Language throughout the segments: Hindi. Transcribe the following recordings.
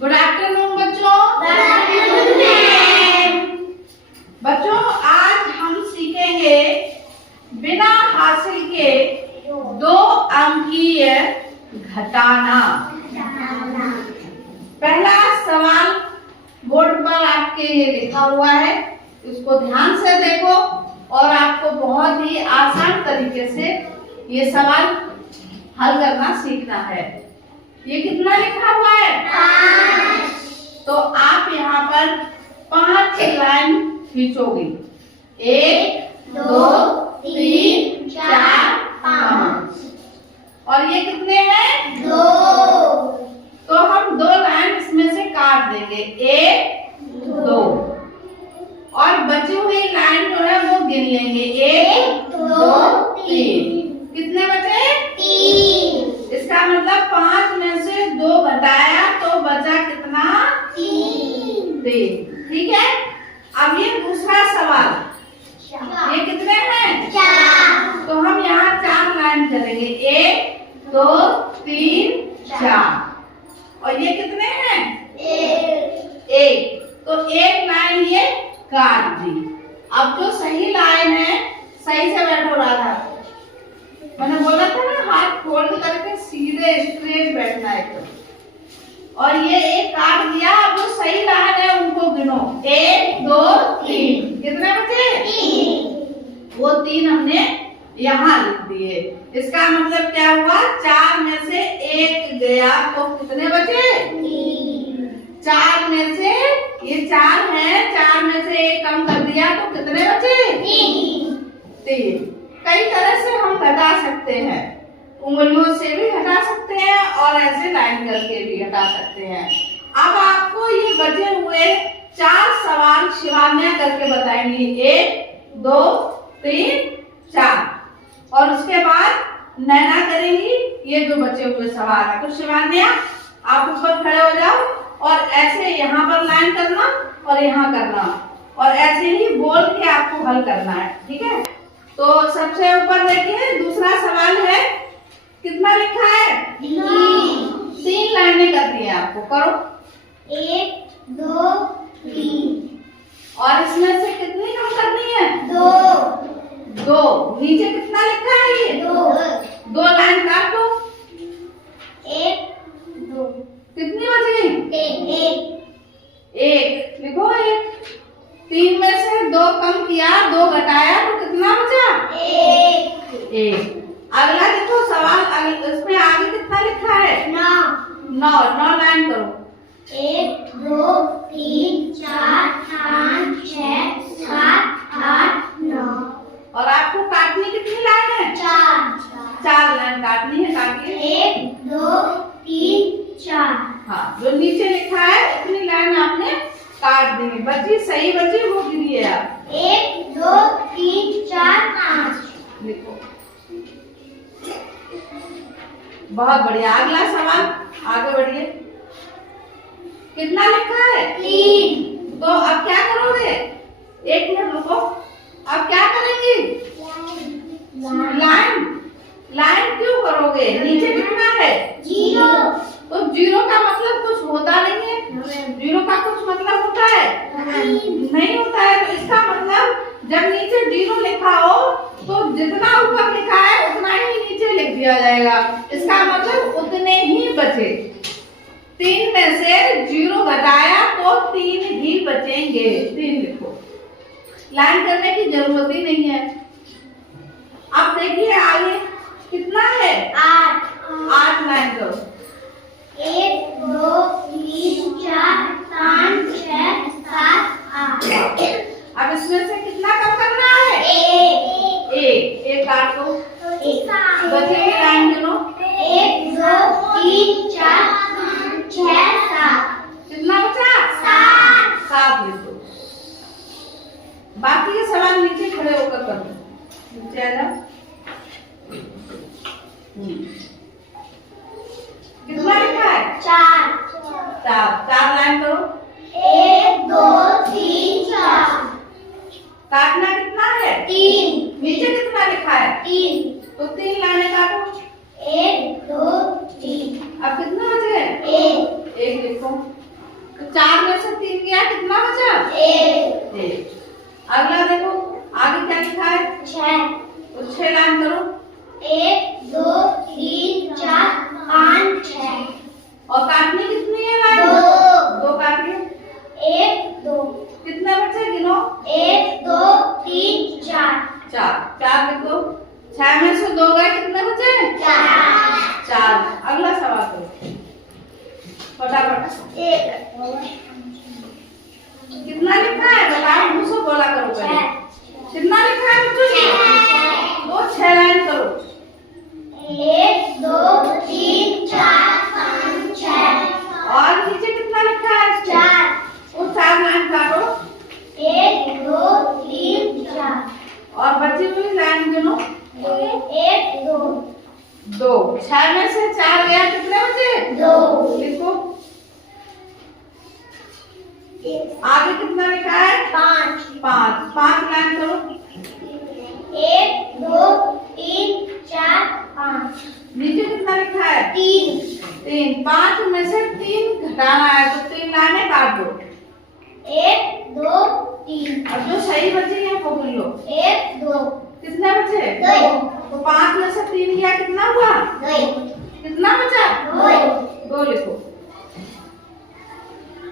गुड आफ्टरनून बच्चों। बच्चों आज हम सीखेंगे बिना हासिल के 2 अंकीय घटाना। पहला सवाल बोर्ड पर आपके ये लिखा हुआ है, इसको ध्यान से देखो और आपको बहुत ही आसान तरीके से ये सवाल हल करना सीखना है। ये कितना लिखा हुआ है? 5। तो आप यहाँ पर 5 लाइन खींचोगे। 1 2 3 4 5। और ये कितने हैं? 2। तो हम 2 लाइन इसमें से काट देंगे। 1 2 और बची हुई लाइन जो है वो गिन लेंगे। 1 2 3। कितने बचे? 3। इसका मतलब 5 में से 2 घटाया तो बचा कितना? 3। ठीक है। अब ये दूसरा सवाल, ये कितने हैं? 4। तो हम यहाँ 4 लाइन करेंगे। 1 2 3 4। और ये कितने हैं? 1। तो 1 लाइन ये काट दी। अब जो सही लाइन है, सही से बैठो राधा। मैंने बोला था ना हाथ फोल्ड करके सीधे स्ट्रेट बैठना है। और ये 1 काट दिया। अब जो सही लाइन है उनको गिनो। 1 2 3। कितने बचे? 3। वो 3 हमने यहाँ लिख दिए। इसका मतलब क्या हुआ? 4 में से 1 गया तो कितने बचे? 3। 4 में से ये 4 है, 4 में से 1 कम कर दिया तो कितने बचे? 3। कई तरह से हम घटा सकते हैं। उंगलियों से भी घटा सकते हैं और ऐसे लाइन करके भी घटा सकते हैं। अब आपको ये बचे हुए 4 सवाल शिवान्या करके बताएंगी। 1 2 3 4 और उसके बाद नैना करेंगी ये जो बचे हुए सवाल है। तो शिवान्या आप ऊपर खड़े हो जाओ और ऐसे यहाँ पर लाइन करना और यहाँ करना और ऐसे ही बोल के आपको हल करना है। ठीक है। तो सबसे ऊपर देखिए दूसरा सवाल है, कितना लिखा है? 3 लाइनें करनी है आपको। करो। 1 2 3। और इसमें से कितनी कम करनी है? 2। नीचे कितना लिखा है? ये 2 लाइन काटो। 1 2। कितनी बच गई? 1 लिखो। 1 3 में से 2 कम किया, 2 घटाया तो कितना बचा? 1। अगला देखो सवाल, इसमें आगे कितना लिखा है? 9 लाइन करो। 1 2 3 4 5 6 7 8 9। और आपको काटनी कितनी लाइन है? 4 लाइन काटनी है। काटिए। 1 2 3 4। हाँ, जो नीचे लिखा है उतनी लाइन आपने काट देंगे। बची सही बची वो गिनिए आप। 1 2 3 4 5 लिखो। बहुत बढ़िया। अगला सवाल, आगे बढ़िए। कितना लिखा है? 3। तो अब क्या करोगे? 1 मिनट रुको। अब क्या करेंगे? लाइन क्यों करोगे? नीचे कितना है? 0। तो 0 का मतलब कुछ होता नहीं है। 0 का कुछ मतलब होता है? नहीं होता है। तो इसका मतलब जब नीचे 0 लिखा हो तो जितना ऊपर लिखा है उतना ही नीचे लिख दिया जाएगा। इसका मतलब उतने ही बचे। 3 में से 0 घटाया तो 3 ही बचेंगे। 3 लिखो। लाइन करने की जरूरत ही नहीं है। अब देखिए आगे कितना है? 8 लाइन करो। 1 2 3 4 5 6 7 8। अब इसमें से कितना कम करना है? 1 काट दो। बचे हुए लाइन गिनो। 1 2 3 4 5 6 7। कितना बचा? 7 लिखो। बाकी के सवाल नीचे खड़े होकर करो। नीचे आ जाओ। कितना लिखा है? 4 लाइन करो। 1 2 3 4। काटना कितना है? 3। नीचे कितना लिखा है? 3। तो 3 लाइनें काटो। 1 2 3। अब कितना बचे? 1 लिखो। तो 4 में से 3 गया, कितना बचा? 1। अगला देखो आगे क्या लिखा है? 6। तो 6 लाइन करो। 1 2 3 4 5 6। और काटनी कितनी है लाइन? 2 काटनी। 1 2। कितना बचे गिनो? 1 2 3 4। 4 देखो। 6 में से 2 गए, कितने बचे? 4। अगला सवाल करो फटाफट। कितना लिखा है बताओ, मुझसे बोला करो पहले। कितना लिखा है बच्चों? तो 6 लाइन करो। 1 2 3 4 5 6। और नीचे कितना लिखा है? 4। वो 4 लाइन काटो। 1 2 3 4। और बची हुई लाइन गिनो। 1 2 2। 6 में से 4 गया, कितने बचे? 2। लिखो। आगे कितना लिखा है? 5 लाइन करो। 1 2 3 4 5। नीचे कितना लिखा है? 3। 5 में से 3 घटाना है, तो 3 लाइनें काट दो। 1 2 3। अब जो सही बची है वो बोलो। 1 2। कितने बचे? 2। तो 5 में से 3 गया, कितना हुआ? 2। कितना बचा? 2 लिखो।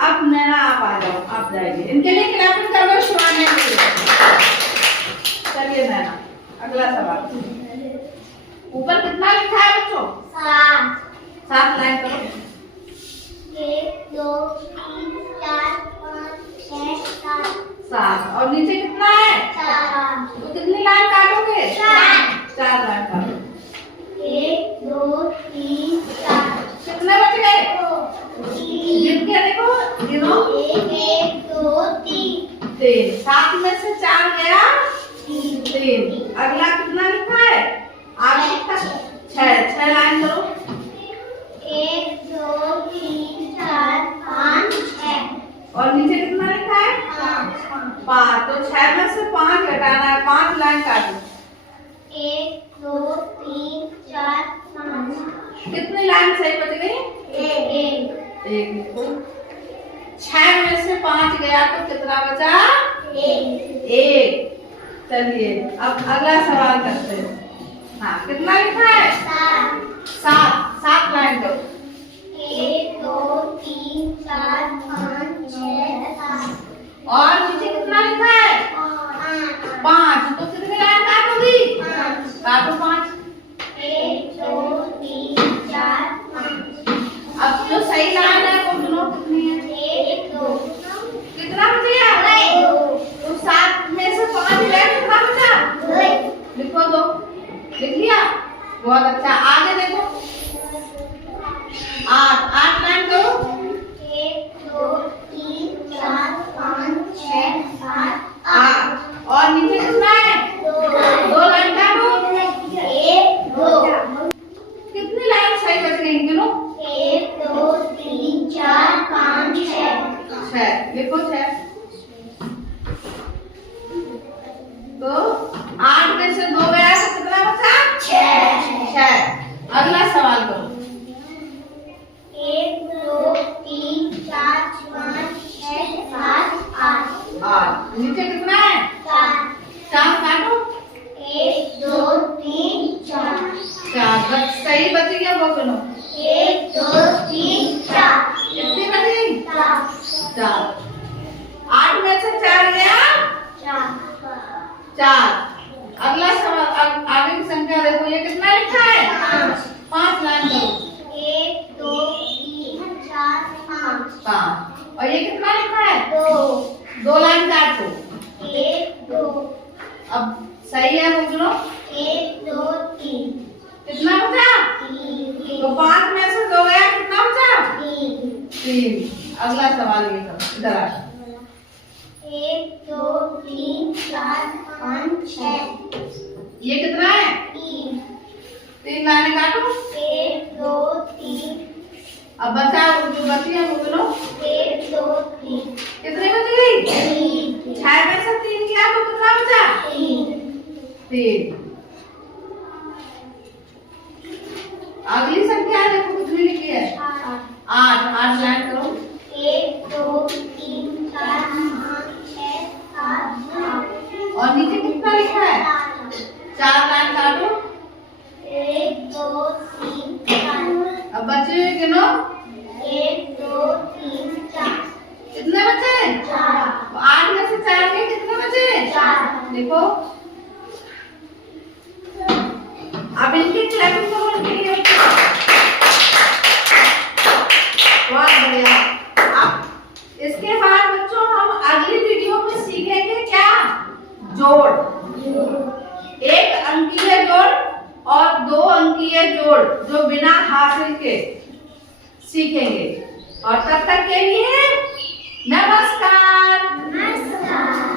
अब नैना आप आ जाओ, आप जाइए। इनके लिए क्लैपिंग कर दो शिवानी के लिए। चलिए नैना अगला सवाल। ऊपर कितना लिखा है बच्चों? 7 लाइन करो। 1 2 3 4 5 6 7। और नीचे कितना है? 4। तो कितनी लाइन काटोगे? 4 लाइन काटो। 1 2 3 4। कितने बच गए? 3। गिन के देखो, गिनो। 1 2 3। 3। 7 में से 4 गया, 3। अगला कितना लिखा है? आगे लिखा 6 लाइन करो। 1 2 3 4 5 6। और नीचे कितना लिखा है? 5। तो 6 में से 5 घटाना है, 5 लाइन काटो। 1 2 3 4 5। कितनी लाइन सही बच गई? 1 लिखो। 6 में से 5 गया, तो कितना बचा? 1। चलिए अब अगला सवाल करते हैं। हाँ कितना लिखा है? 7 लाइन करो। 1 2 3 4 5 6 7। और नीचे कितना लिखा है? 5। तो कितनी लाइन काटोगी? काटो 5। 1 2 3 4 5। अब जो सही लाइन है वो गिनो कितनी है? 1 2। कितना बच गया? 2। तो 7 में से 5 गया, कितना बचा? 2। लिखो 2। लिख लिया? बहुत अच्छा। आगे देखो 8 लाइन करो। 1 2 3 4 5 6 7 8। और नीचे कितना है? 2 लाइन काटो। 1 2। कितनी लाइन सही बच गई गिनो? 1 2 3 4 5 6। लिखो 6। तो 8 में से 2 गया, तो कितना बचा? 6। अगला सवाल करो। 1 2 3 4 5 6 7 8। 8। नीचे कितना है? 4 काटो। 1 2 3 4। 4 सही बच गया वो गिनो। 1 2 3 4। कितनी बच गई? 4। 8 में से 4 गया, 4। अगला सवाल आगे की संख्या देखो, ये कितना लिखा है? 5 लाइन करो। 1 2 3 4 5। 5। और ये कितना लिखा है? 2। 2 लाइन काटो। 1 2। अब सही है वो गिनो। 1 2 3। कितना बचा? 3। तो 5 में से 2 गया, कितना बचा? 3। अगला सवाल ये करो, इधर आ। 1 2 3 4 5 6। ये कितना है? 3 लाइन काटो। 1 2 3। अब बचा जो बची है वो गिनो। 1 2 3। कितनी बच गई? 3। 6 में से 3 किया तो कितना बचा? 3। अगली संख्या देखो कितनी लिखी है? 8 लाइन करो। बचे? 8 में से 4 के कितने बचे? 4। देखो अब इनकी क्लैपिंग करो इनके लिए। बहुत बढ़िया। अब इसके बाद बच्चों हम अगली वीडियो में सीखेंगे क्या? जोड़। 1 अंकीय जोड़ और 2 अंकीय जोड़ जो बिना हासिल के सीखेंगे। और तब तक के लिए नमस्कार। नमस्कार।